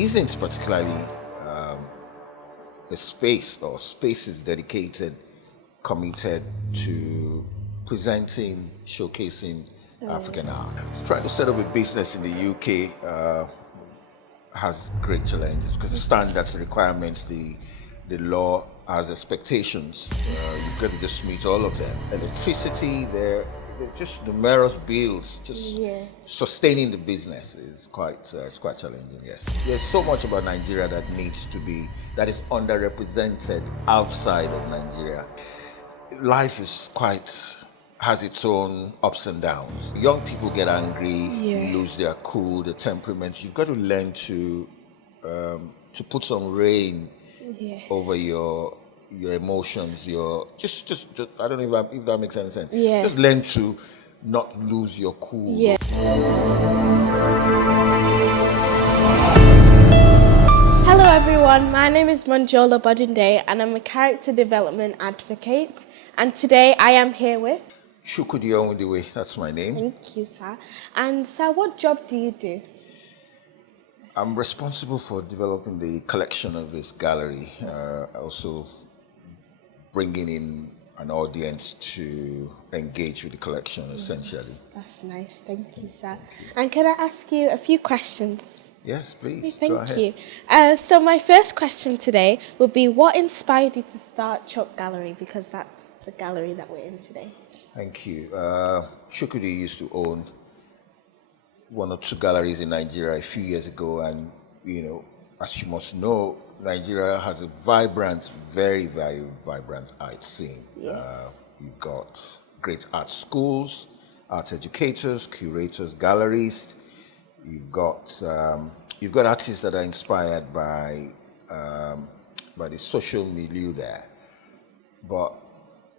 isn't particularly a space or spaces dedicated, committed to presenting, showcasing African art. Trying to set up a business in the UK has great challenges because the standards, the requirements, the law has expectations. You've got to just meet all of them. Electricity, they're just numerous bills. Just sustaining the business is quite challenging. Yes, there's so much about Nigeria that is underrepresented outside of Nigeria. Life has its own ups and downs. Young people get angry, lose their cool, their temperament. You've got to learn to put some rein over your emotions. Just I don't know if that makes any sense. Just learn to not lose your cool. Hello everyone, my name is Monjola Bodunde and I'm a character development advocate, and today I am here with Chuck Nwachukwu, that's my name. Thank you, sir. And sir, what job do you do? I'm responsible for developing the collection of this gallery, also bringing in an audience to engage with the collection, essentially. That's nice, thank you, sir. And can I ask you a few questions? Yes, please. Thank Go ahead. you. So my first question today would be, what inspired you to start Chuck Gallery? Because that's the gallery that we're in today. Thank you. Chukwudi used to own one or two galleries in Nigeria a few years ago, and as you must know, Nigeria has a vibrant, very, very vibrant art scene. You've got great art schools, art educators, curators, galleries. You've got artists that are inspired by the social milieu there. But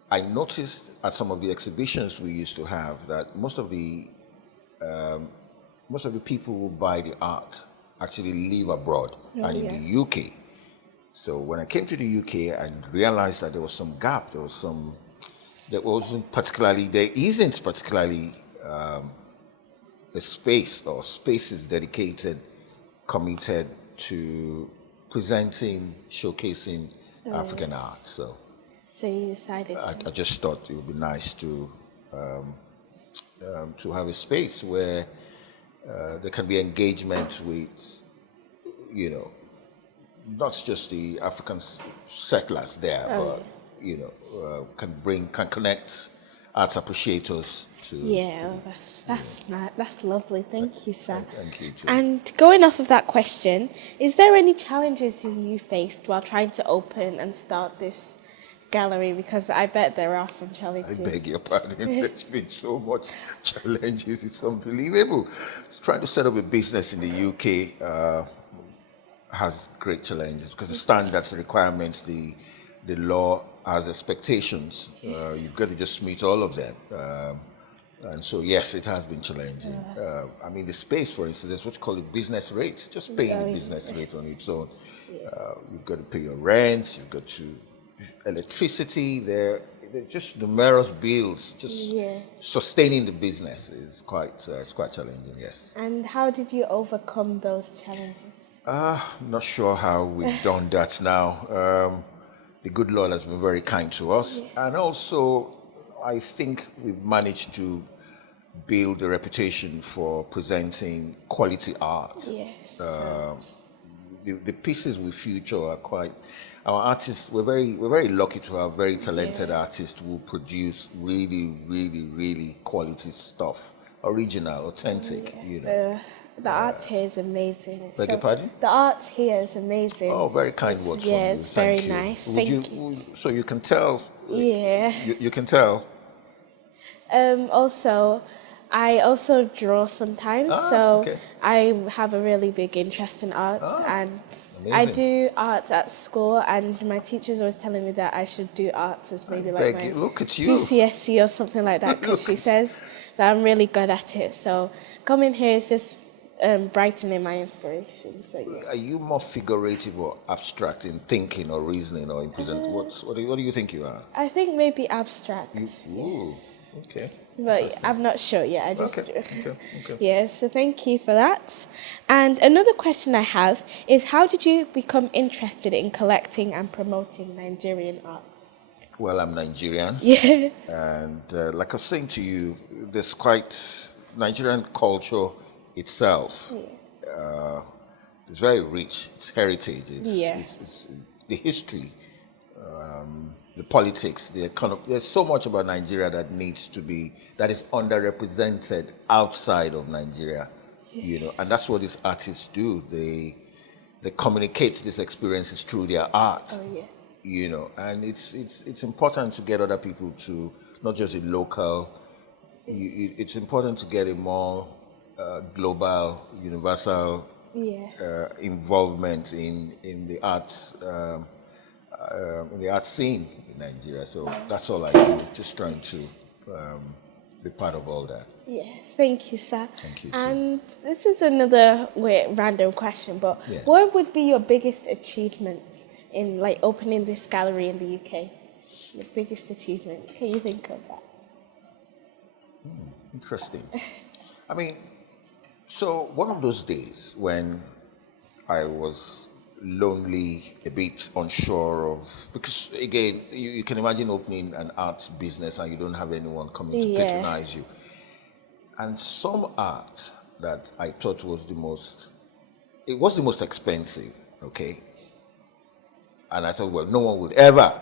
I noticed at some of the exhibitions we used to have that most of the people who buy the art actually live abroad and in the UK. So when I came to the UK, I realized that there was some gap. There isn't particularly a space or spaces dedicated, committed to presenting, showcasing African art. So you decided I just thought it would be nice to have a space where there can be engagement with, not just the African settlers there, but can connect art appreciators to. That's lovely. Thank you, sir. Thank you too. And going off of that question, is there any challenges you faced while trying to open and start this gallery? Because I bet there are some challenges. I beg your pardon. There's been so much challenges. It's unbelievable. Trying to set up a business in the UK has great challenges because the standards, the requirements, the law has expectations. You've got to just meet all of them. And so, yes, it has been challenging. I mean, the space, for instance, there's what's called a business rate. Just paying the business rate on its own. You've got to pay your rent. You've got to electricity. They're just numerous bills. Just sustaining the business is quite challenging. Yes. And how did you overcome those challenges? I'm not sure how we've done that now. The good Lord has been very kind to us, and also I think we've managed to build a reputation for presenting quality art. Yes. The pieces we feature are quite. Our artists, we're very lucky to have very talented artists who produce really, really, really quality stuff, original, authentic. The art here is amazing. Beg your pardon? The art here is amazing. Oh, very kind words from you. Yeah, it's very nice. Thank you. So you can tell. Yeah. You can tell. Also, I also draw sometimes, I have a really big interest in art, and amazing. I do art at school, and my teacher's always telling me that I should do art as maybe like my look at you. GCSE or something like that, because she says that I'm really good at it. So coming here is just brightening my inspiration. So Are you more figurative or abstract in thinking or reasoning or in present? What do you think you are? I think maybe abstract. Ooh, Okay. But I'm not sure yet. I just Okay. Okay. Okay. yeah. So thank you for that. And another question I have is, how did you become interested in collecting and promoting Nigerian art? Well, I'm Nigerian, Yeah. and like I was saying to you, there's quite Nigerian culture itself. It's very rich. It's heritage. Yeah. It's the history, the politics, the economy. There's so much about Nigeria that is underrepresented outside of Nigeria. And that's what these artists do. They communicate these experiences through their art. Oh yeah. And it's important to get other people to not just a local. It's important to get a more global, universal Yes. involvement in the arts. In the art scene in Nigeria. So that's all I do, just trying to be part of all that. Yeah, thank you, sir. Thank you, too. And this is another random question, but Yes. what would be your biggest achievement in like opening this gallery in the UK? Your biggest achievement? Can you think of that? Interesting. I mean, so one of those days when I was lonely, a bit unsure of, because again, you can imagine opening an art business and you don't have anyone coming to Yeah. patronize you. And some art that I thought was it was the most expensive, okay? And I thought, well, no one would ever.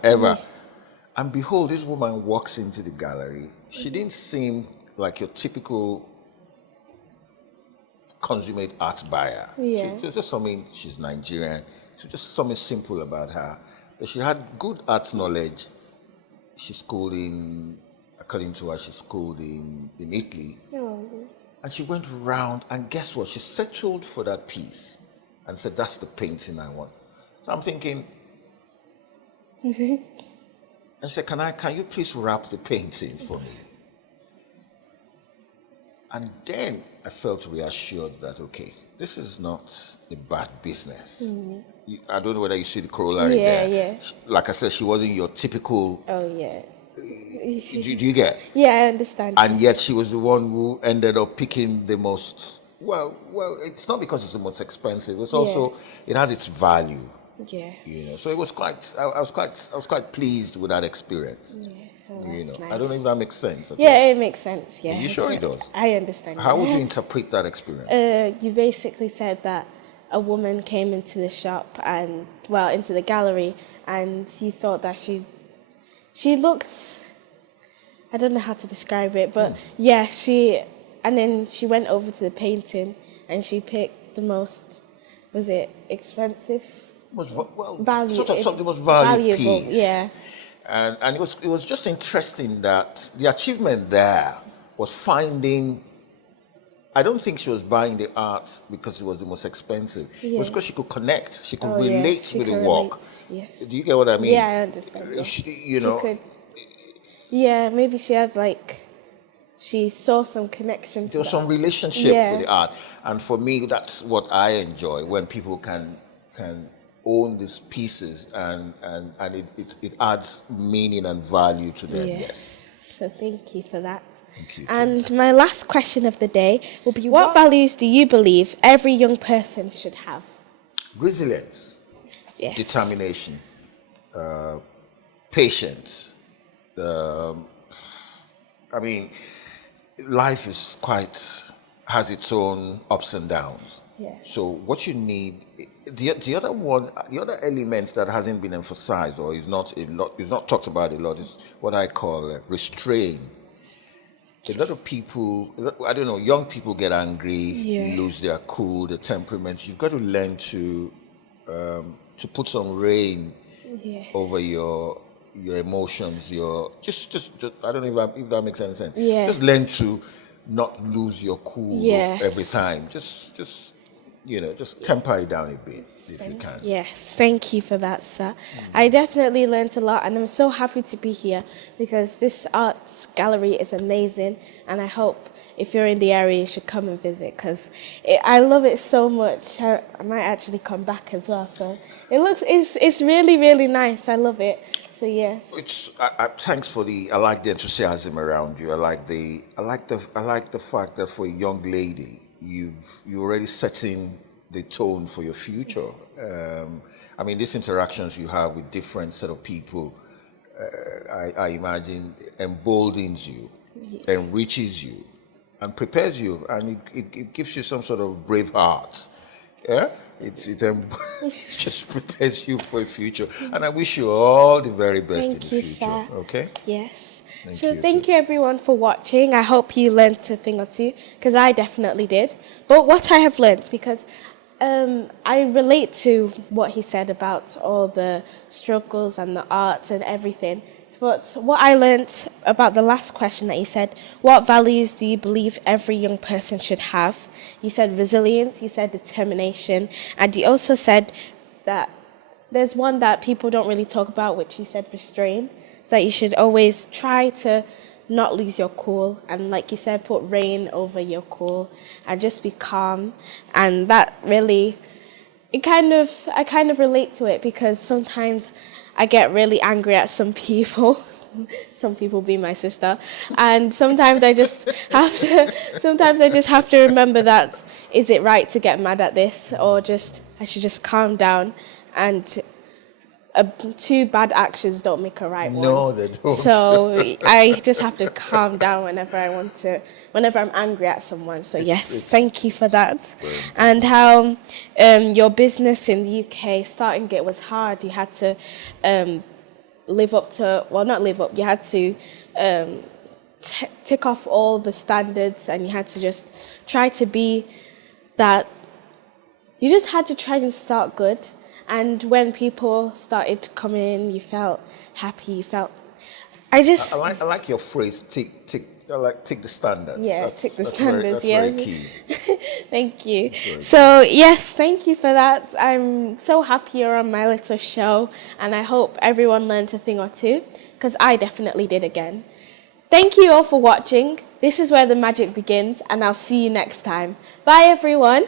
And behold, this woman walks into the gallery. She didn't seem like your typical consummate art buyer. Yeah. She just something, she's Nigerian. So just something simple about her. But she had good art knowledge. She schooled according to her, she schooled in Italy. Oh, And she went around, and guess what? She settled for that piece and said, that's the painting I want. So I'm thinking, and she said, can you please wrap the painting for me? And then I felt reassured that, okay, this is not a bad business. I don't know whether you see the corollary yeah, there. yeah. Like I said, she wasn't your typical, Oh, yeah. do you get? Yeah, I understand. And yet she was the one who ended up picking the most, well, it's not because it's the most expensive. It's also, it has its value. Yeah. So it was I was quite pleased with that experience. Yeah, so that's nice. I don't know if that makes sense. at all. Yeah, it makes sense. Yeah. Are you sure it does? I understand. How would yeah. you interpret that experience? You basically said that a woman came into the shop into the gallery, and you thought that she looked, I don't know how to describe it, but yeah, and then she went over to the painting and she picked the most, was it expensive? Sort of something was valuable piece. Yeah. And it was just interesting that the achievement there was finding. I don't think she was buying the art because it was the most expensive. It was because she could connect. She could relate with the work. Yes. Do you get what I mean? Yeah, I understand. Yeah. She could. Yeah, maybe she had she saw some connection to There was some relationship with the art, and for me, that's what I enjoy when people can own these pieces and it adds meaning and value to them. Yes. So thank you for that. Thank you. And my last question of the day will be, what values do you believe every young person should have? Resilience, Yes. determination, patience. I mean, life has its own ups and downs. Yes. So what you need, the other element that hasn't been emphasized or is not talked about a lot is what I call restraint. A lot of people, I don't know, young people get angry, lose their cool, their temperament. You've got to learn to put some rein over your emotions. Just I don't know if that makes any sense. Yeah. Just learn to not lose your cool every time. Just temper it down a bit if you can. Yes, thank you for that, sir. I definitely learned a lot, and I'm so happy to be here because this arts gallery is amazing, and I hope if you're in the area, you should come and visit because I love it so much. I might actually come back as well. So it's really, really nice. I love it. So yes. Thanks for I like the enthusiasm around you. I like the fact that for a young lady, you're already setting the tone for your future. I mean, these interactions you have with different set of people, I imagine emboldens you, enriches you, and prepares you, and it gives you some sort of brave heart. Yeah, it just prepares you for the future, and I wish you all the very best in the Thank you, future. sir. Okay. Yes. Thank Thank you everyone for watching. I hope you learned a thing or two because I definitely did. But what I have learned, because I relate to what he said about all the struggles and the arts and everything. But what I learnt about the last question that you said, what values do you believe every young person should have? You said resilience, you said determination, and you also said that there's one that people don't really talk about, which you said restraint, that you should always try to not lose your cool, and like you said, put rain over your cool and just be calm. And that really, I kind of relate to it because sometimes I get really angry at some people. Some people being my sister, and sometimes I just have to remember that, is it right to get mad at this, or just I should just calm down, and two bad actions don't make a right one. No, they don't. So I just have to calm down whenever I'm angry at someone. So yes, thank you for that. And how your business in the UK, starting it was hard. You had to you had to tick off all the standards, and you had to just try to be that. You just had to try and start good. And when people started coming in, you felt happy. You felt. I like your phrase. Tick the standards. Yeah, tick the standards. That's very key. Thank you. So yes, thank you for that. I'm so happy you're on my little show, and I hope everyone learned a thing or two, because I definitely did again. Thank you all for watching. This is where the magic begins, and I'll see you next time. Bye, everyone.